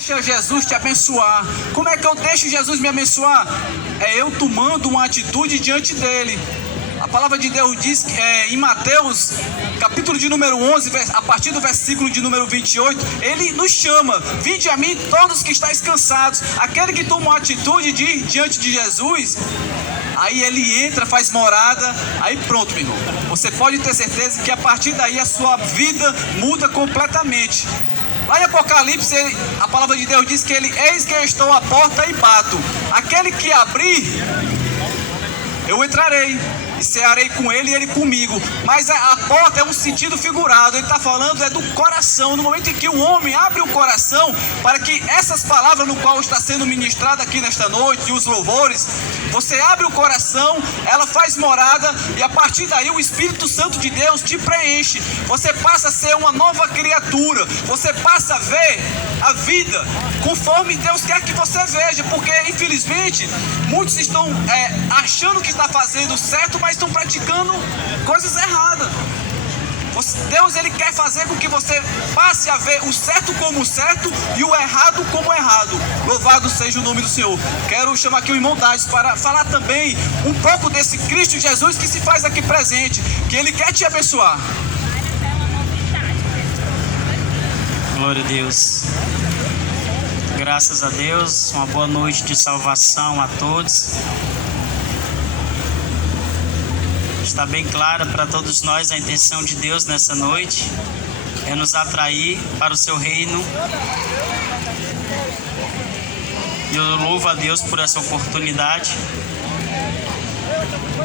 Deixa Jesus te abençoar. Como é que eu deixo Jesus me abençoar? É eu tomando uma atitude diante dele. A palavra de Deus diz que em Mateus, capítulo de número 11, a partir do versículo de número 28, ele nos chama: vinde a mim todos que estáis cansados. Aquele que toma uma atitude de ir diante de Jesus, aí ele entra, faz morada, aí pronto, meu irmão. Você pode ter certeza que a partir daí a sua vida muda completamente. Lá em Apocalipse, a palavra de Deus diz que ele: eis que eu estou à porta e bato. Aquele que abrir, eu entrarei e cearei com ele e ele comigo. Mas a porta é um sentido figurado. Ele está falando do coração. No momento em que o homem abre o coração para que essas palavras no qual está sendo ministrada aqui nesta noite, e os louvores, você abre o coração, ela faz morada, e a partir daí o Espírito Santo de Deus te preenche. Você passa a ser uma nova criatura. Você passa a ver a vida conforme Deus quer que você veja. Porque infelizmente muitos estão achando que está fazendo certo, mas estão praticando coisas erradas. Deus, ele quer fazer com que você passe a ver o certo como certo e o errado como errado. Louvado seja o nome do Senhor. Quero chamar aqui o irmão Dades para falar também um pouco desse Cristo Jesus que se faz aqui presente, que ele quer te abençoar. Glória a Deus. Graças a Deus. Uma boa noite de salvação a todos. Está bem clara para todos nós a intenção de Deus nessa noite, é nos atrair para o seu reino. Eu louvo a Deus por essa oportunidade.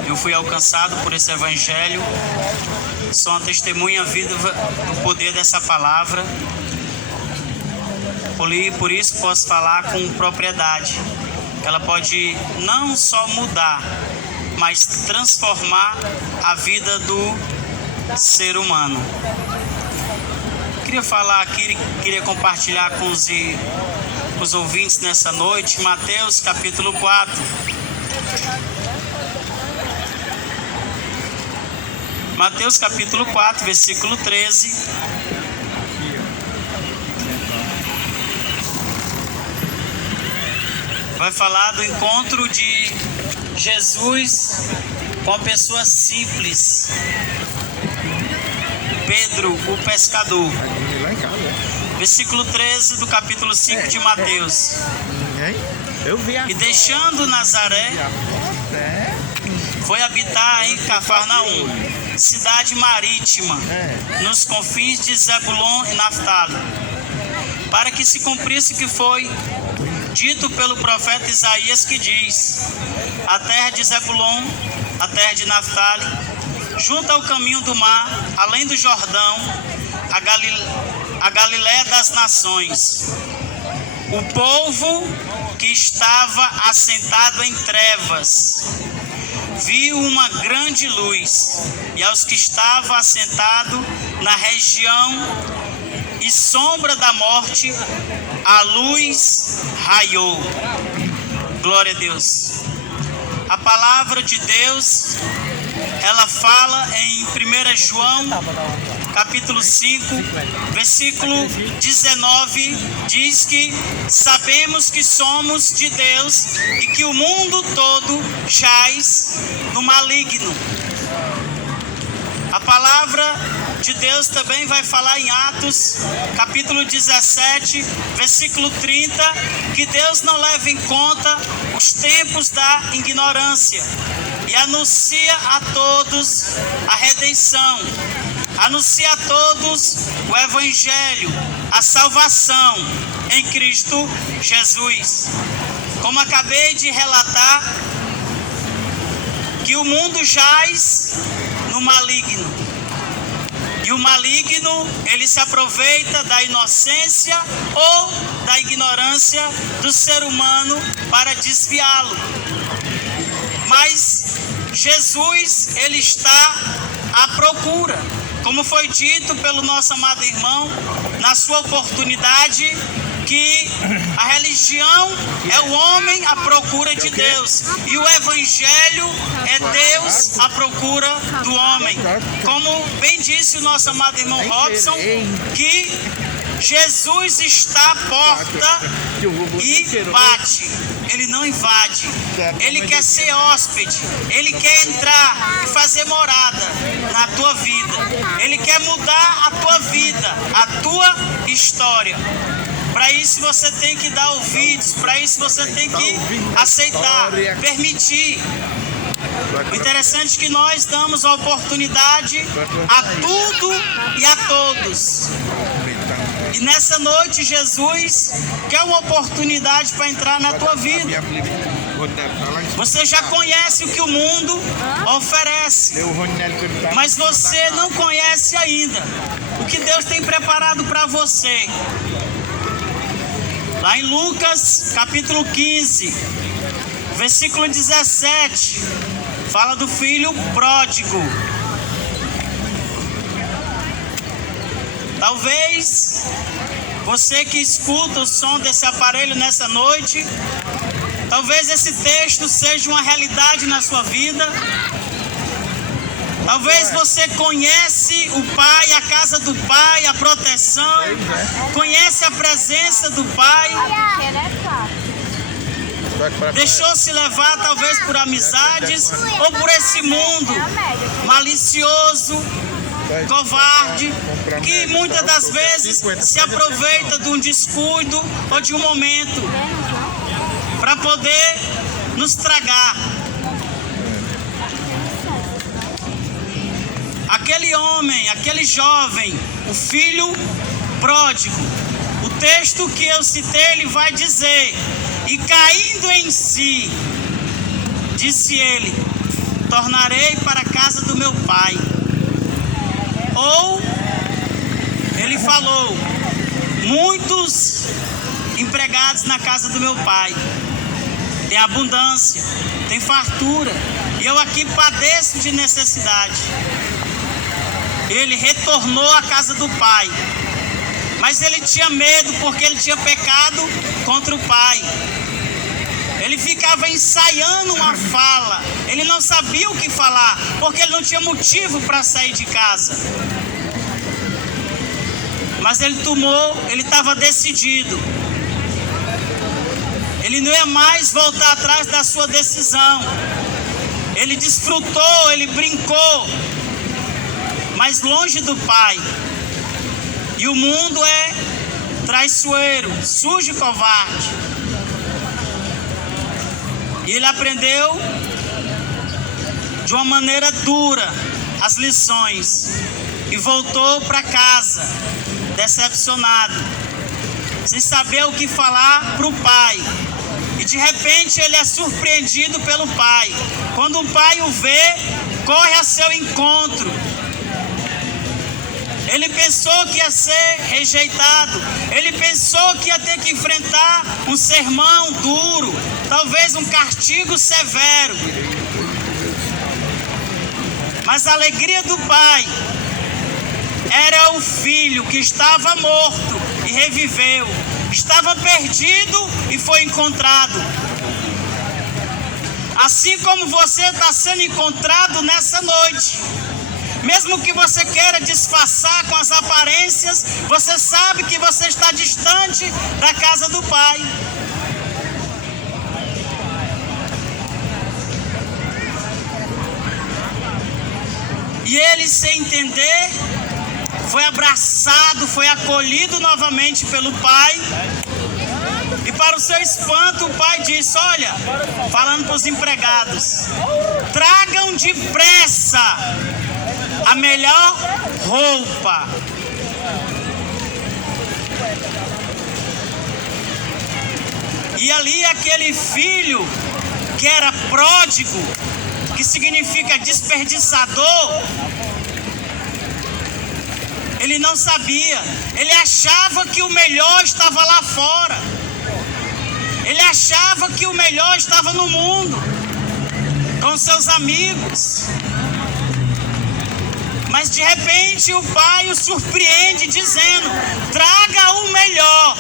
Eu fui alcançado por esse evangelho, sou uma testemunha viva do poder dessa palavra. Por isso posso falar com propriedade. Ela pode não só mudar, mas transformar a vida do ser humano. Queria falar aqui, queria compartilhar com os ouvintes nessa noite, Mateus capítulo 4. Mateus capítulo 4, versículo 13. Vai falar do encontro de Jesus com a pessoa simples, Pedro, o pescador. Versículo 13 do capítulo 5 de Mateus. E deixando Nazaré, foi habitar em Cafarnaum, cidade marítima, nos confins de Zebulon e Naftali, para que se cumprisse o que foi dito pelo profeta Isaías, que diz: a terra de Zebulon, a terra de Naftali, junto ao caminho do mar, além do Jordão, a Galiléia das nações. O povo que estava assentado em trevas viu uma grande luz, e aos que estavam assentados na região e sombra da morte, a luz raiou. Glória a Deus. A palavra de Deus, ela fala em 1 João, capítulo 5, versículo 19, diz que sabemos que somos de Deus e que o mundo todo jaz no maligno. A palavra de Deus também vai falar em Atos, capítulo 17, versículo 30, que Deus não leva em conta os tempos da ignorância e anuncia a todos a redenção, anuncia a todos o evangelho, a salvação em Cristo Jesus. Como acabei de relatar, que o mundo jaz no maligno. E o maligno, ele se aproveita da inocência ou da ignorância do ser humano para desviá-lo. Mas Jesus, ele está à procura, como foi dito pelo nosso amado irmão, na sua oportunidade, que a religião é o homem à procura de Deus e o evangelho é Deus à procura do homem. Como bem disse o nosso amado irmão Robson, que Jesus está à porta e bate. Ele não invade. Ele quer ser hóspede. Ele quer entrar e fazer morada na tua vida. Ele quer mudar a tua vida, a tua história. Para isso você tem que dar ouvidos. Para isso você tem que aceitar, permitir. O interessante é que nós damos a oportunidade a tudo e a todos. E nessa noite Jesus quer uma oportunidade para entrar na tua vida. Você já conhece o que o mundo oferece, mas você não conhece ainda o que Deus tem preparado para você. Lá em Lucas capítulo 15, versículo 17, fala do filho pródigo. Talvez você que escuta o som desse aparelho nessa noite, talvez esse texto seja uma realidade na sua vida. Talvez você conhece o Pai, a casa do Pai, a proteção, conhece a presença do Pai. Deixou-se levar talvez por amizades ou por esse mundo malicioso, covarde, que muitas das vezes se aproveita de um descuido ou de um momento para poder nos tragar. Aquele homem, aquele jovem, o filho pródigo, o texto que eu citei, ele vai dizer: e caindo em si, disse ele, tornarei para a casa do meu pai. Ou ele falou, muitos empregados na casa do meu pai, tem abundância, tem fartura, e eu aqui padeço de necessidade. Ele retornou à casa do pai, mas ele tinha medo porque ele tinha pecado contra o pai. Ele ficava ensaiando uma fala, ele não sabia o que falar, porque ele não tinha motivo para sair de casa. Mas ele estava decidido. Ele não ia mais voltar atrás da sua decisão. Ele desfrutou, ele brincou, mas longe do pai. E o mundo é traiçoeiro, sujo e covarde. E ele aprendeu de uma maneira dura as lições e voltou para casa decepcionado, sem saber o que falar para o pai. E de repente ele é surpreendido pelo pai. Quando o pai o vê, corre a seu encontro. Ele pensou que ia ser rejeitado. Ele pensou que ia ter que enfrentar um sermão duro, talvez um castigo severo. Mas a alegria do pai era o filho que estava morto e reviveu. Estava perdido e foi encontrado. Assim como você está sendo encontrado nessa noite. Mesmo que você queira disfarçar com as aparências, você sabe que você está distante da casa do Pai. E ele, sem entender, foi abraçado, foi acolhido novamente pelo pai. E para o seu espanto, o pai disse: olha, falando para os empregados, tragam depressa a melhor roupa. E ali aquele filho que era pródigo, que significa desperdiçador, ele não sabia, ele achava que o melhor estava lá fora, ele achava que o melhor estava no mundo, com seus amigos. Mas de repente o pai o surpreende dizendo: traga o melhor.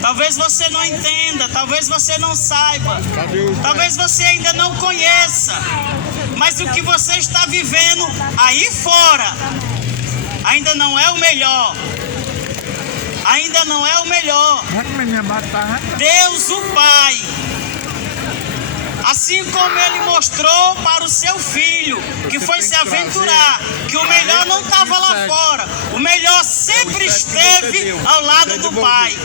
Talvez você não entenda, talvez você não saiba, talvez você ainda não conheça, mas o que você está vivendo aí fora ainda não é o melhor. Ainda não é o melhor. Deus, o Pai, assim como Ele mostrou para o seu filho, que foi se aventurar, que o melhor não estava lá fora, o melhor sempre esteve ao lado do Pai.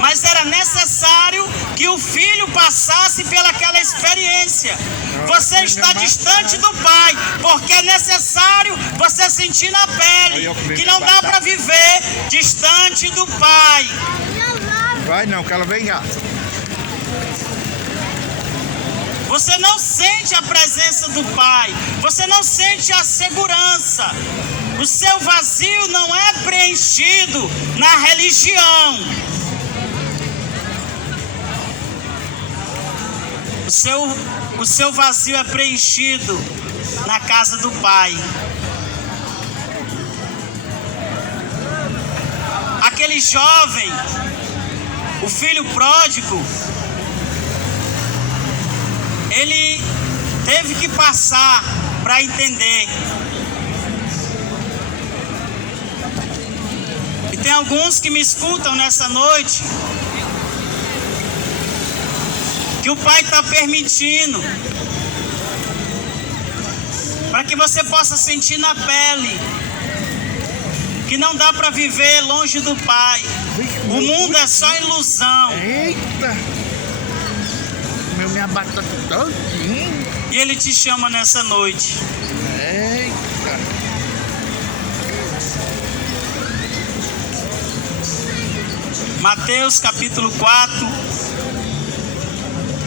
Mas era necessário que o filho passasse pelaquela experiência. Você está distante do Pai, porque é necessário você sentir na pele que não dá para viver distante do Pai. Vai não, que ela vem já. Você não sente a presença do Pai, você não sente a segurança. O seu vazio não é preenchido na religião. O seu vazio é preenchido na casa do Pai. Aquele jovem, o filho pródigo, ele teve que passar para entender. E tem alguns que me escutam nessa noite, que o Pai está permitindo, para que você possa sentir na pele que não dá para viver longe do Pai. O mundo é só ilusão. Eita! Meu, minha batata todinho. E Ele te chama nessa noite. Eita! Mateus capítulo 4,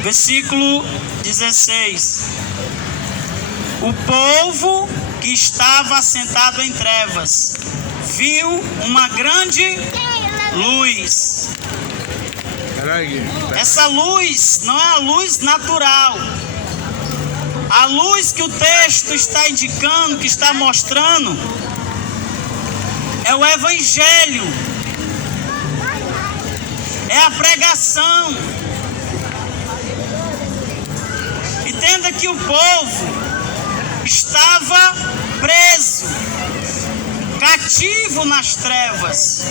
versículo 16. O povo que estava assentado em trevas viu uma grande luz. Essa luz não é a luz natural. A luz que o texto está indicando, que está mostrando, é o Evangelho. É a pregação. Entenda que o povo estava preso, cativo nas trevas.